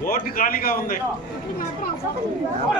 Board ఖాళీగా ఉంది. और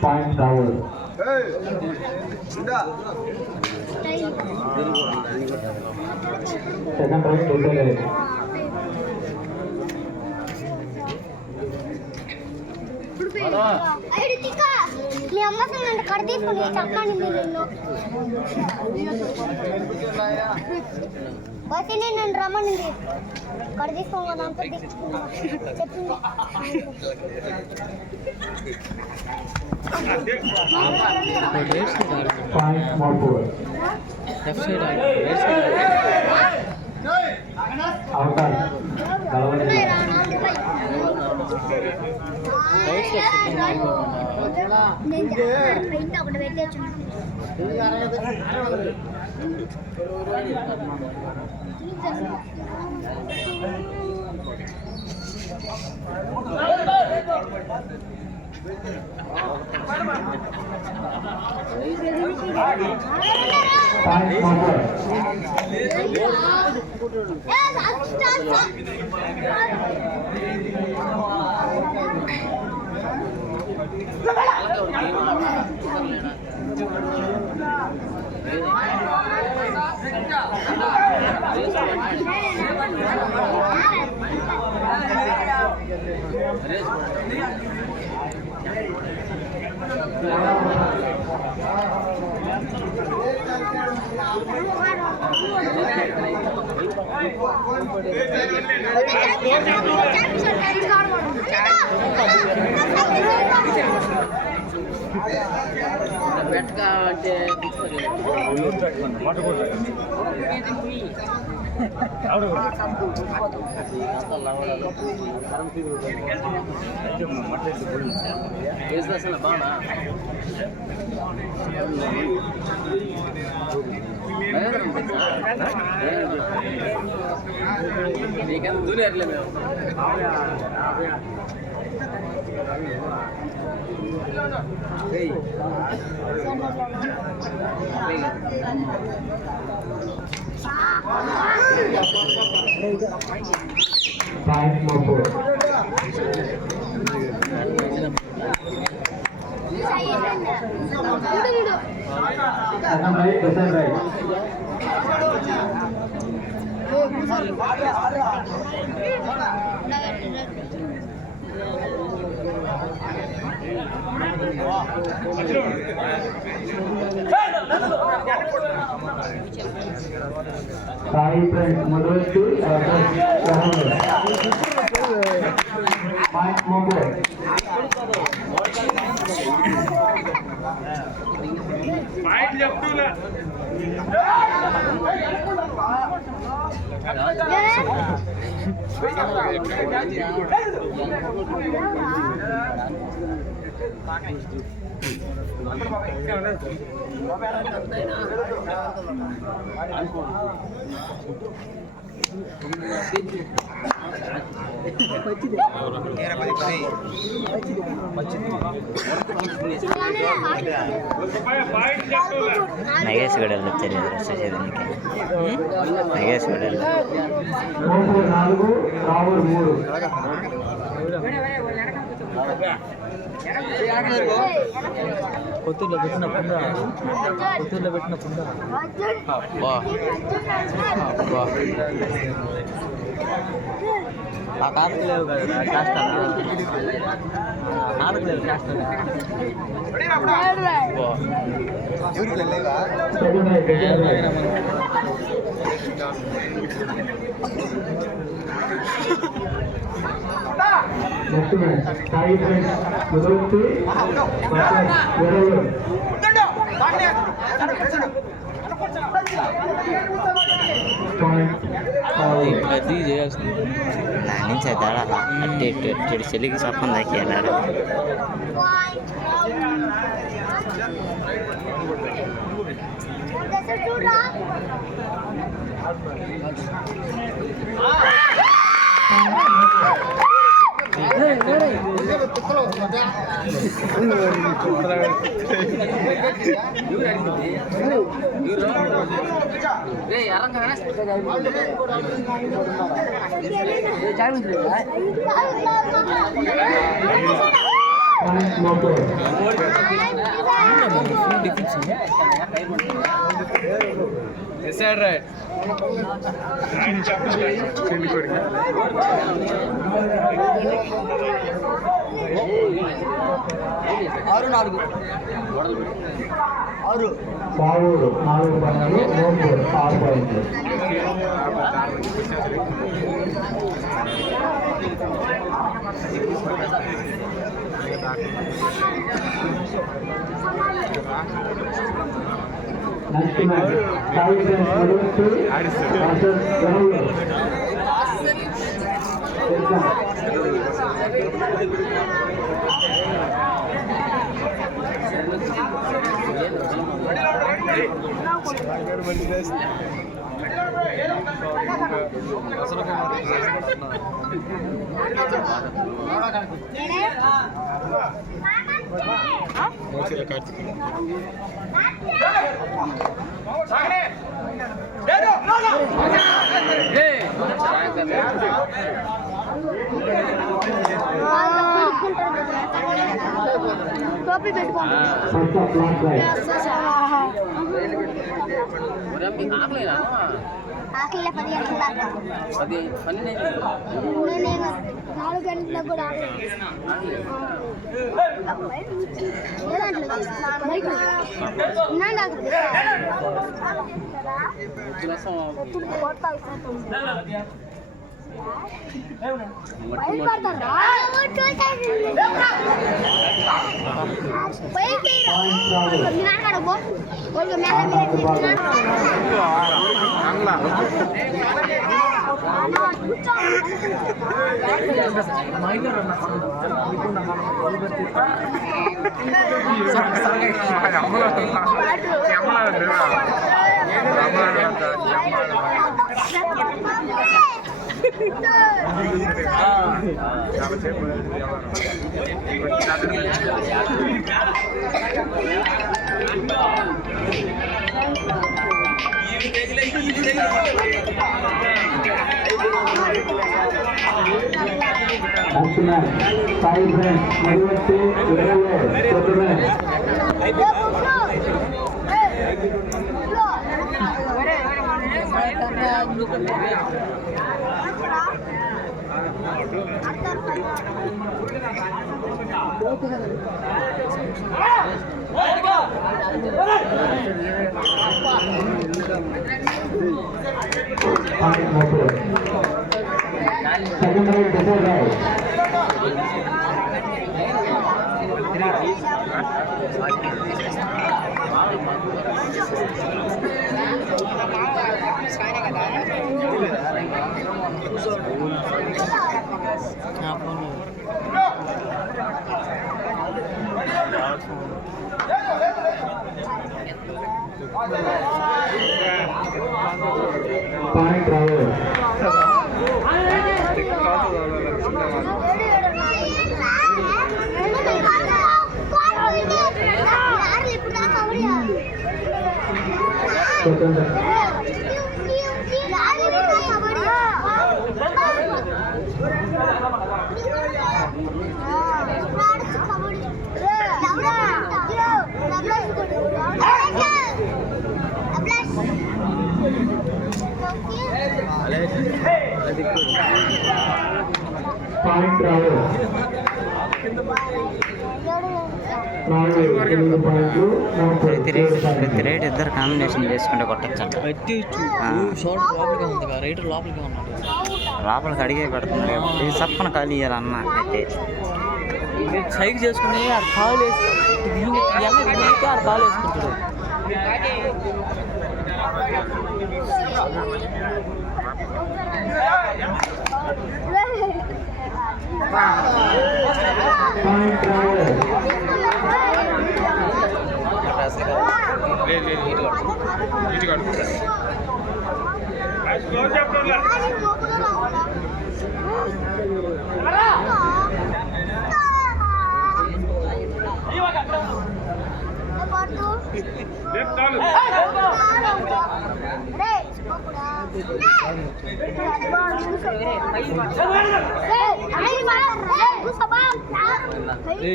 Point Tower. Second right total. మీ అమ్మ నన్ను కడతీసుకుని చక్కని మీరు బస్సుని నన్ను రమ్మనింది కడతీసుకోవడంతో చెప్పింది. సాయి ఫ్రెండ్స్ మొదటి మొబైల్ పాయింట్ చెప్తున్నా నగేష్ గడలు వచ్చారు చూసేదానికి నగేష్ గడలు 4 రావులు 3 కొత్తూరులో పెట్టిన పుండ ఆ తాతకు లేవు కదా చేస్తానా తాతకు లేవు చేస్తానా సాయి ఫ్రెండ్స్ మొదటి అది చేయాల్సింది నా నుంచి అది ఆడాలా అట్టి ఇటు చెల్లికి చెప్పం దాకి వెళ్ళాడు రైట్ 6-4 బావూరు 4 పన్నాలు 6 పాయింట్లు next match Sai friends versus Ganuru टोपी పెట్టుకోండి ఆకలి 10 గంటల దాకా 4 గంటలకు కూడా బయట పాయింట్ రావు మీ నాన్నగాడు పో ఓల్గా నచ్చున్నాయి సాయి ఫ్రెండ్స్ మరివచ్చి 20 కొట్టుమే second right decide right point రావు పాయింట్ రావు 4 పాయింట్లు ప్రతి రైట్ ఇద్దరు కాంబినేషన్ చేసుకుంటే కొట్టచ్చంట లోపలికి అడిగే పెడుతున్నారు కాబట్టి సప్పన ఖాళీ ఇయ్యాలన్న అయితే సైకి చేసుకుని ఆడు కాలు వేసి ఆడు కాలు వేసుకుంటాడు పాయింట్ రావు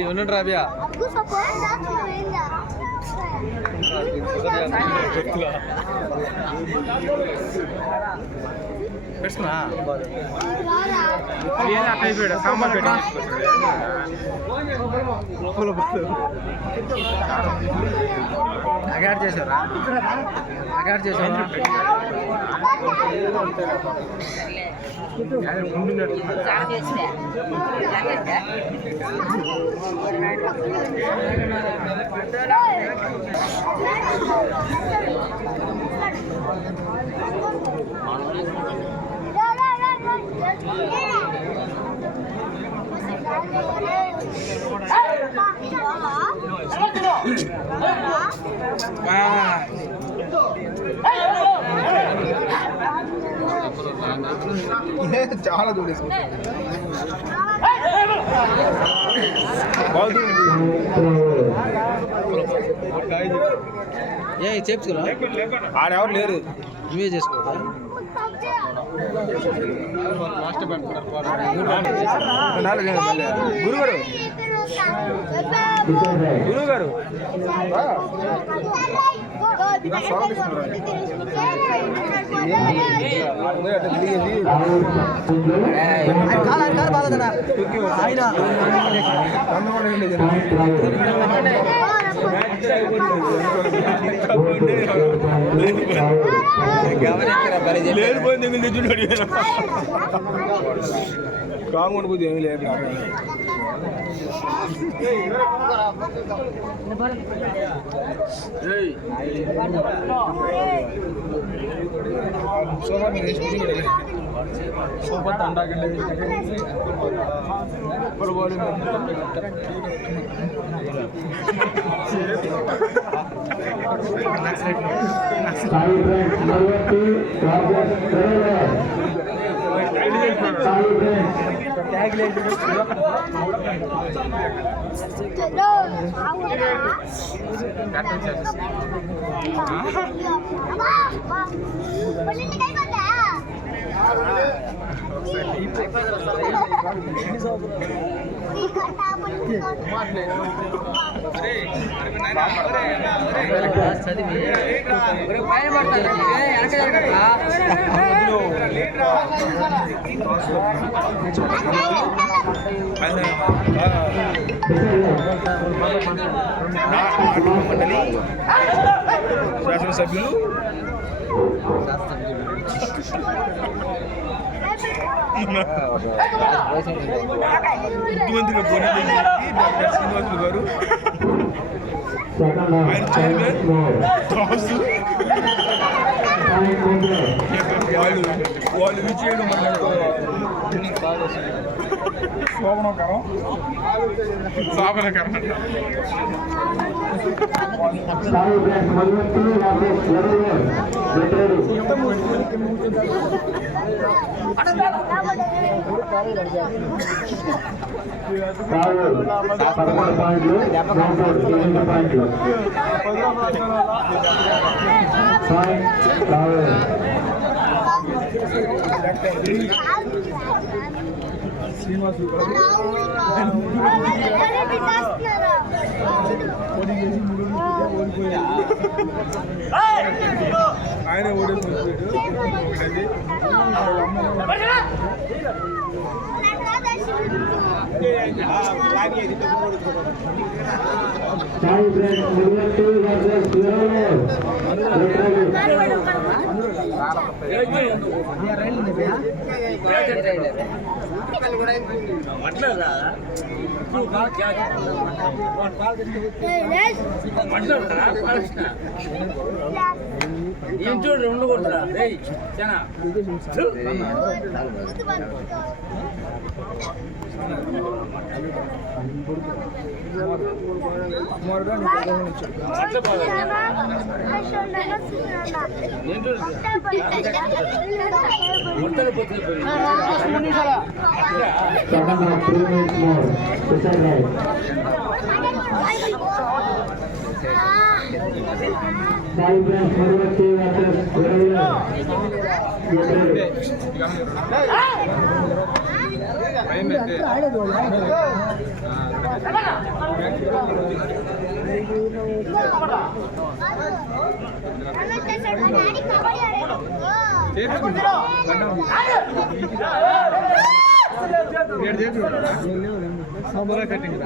ఉండండి రాబియా పెట్టుకున్నా అయిపోయాడు సాంబార్ పెట్టి అగాడ్ చేశారా అగాడ్ చేశారా చాలా దూడేసుకుంటారు ఏ చెప్పుకురా ఆడెవరు లేరు ఇవే చేసుకోవా గురుగారు గురుగారు స్ట్రాంగ్ ఉండబోద్ది ఏమీ లేదు సోఫా తండాకండి సాయి ఫ్రెండ్స్ మరొకటి రాజేష్ ట్రైలర్ సాయి ఫ్రెండ్స్ శాసనసభ్యులు ముఖ్యమంత్రిగా పోటీ చేసి డాక్టర్ శ్రీనివాసులు గారు ఆయన చైర్మన్ దాసు వాళ్ళు విజయడం శోభనకరం శోభనకరం సాయి ఫ్రెండ్స్ మరొకటి రాజేష్ ట్రైలర్ పదకొండు పాయింట్లు 8 పాయింట్లు శ్రీనివాసులు ఆయన ఓడేసి సాయి ఫ్రెండ్స్ మరొకటి రాజేష్ ట్రైలర్ చూడు రెండు కొడుతురా Second half, 3 minutes more. Decide right. Sahi friends, Maruvatti versus Veravilla. సమరా కటింగ్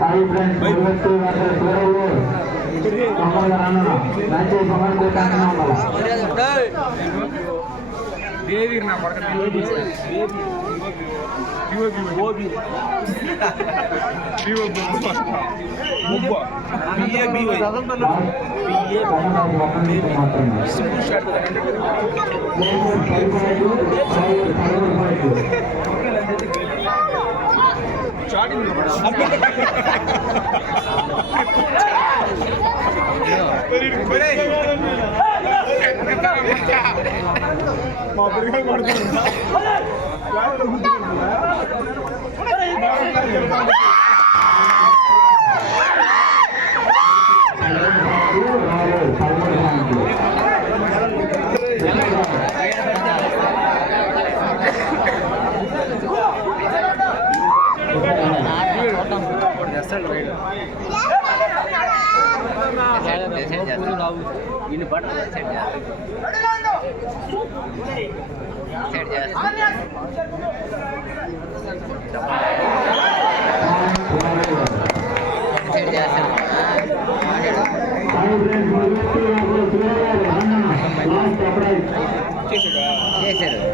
Hi friends, తొందరగా రానున్నా దయచేసి సమయం కాకుండా దేవి నా పడక మా పిల్లలు పడుతున్నా ఇన్ని పట్ల సెట్ చేశారు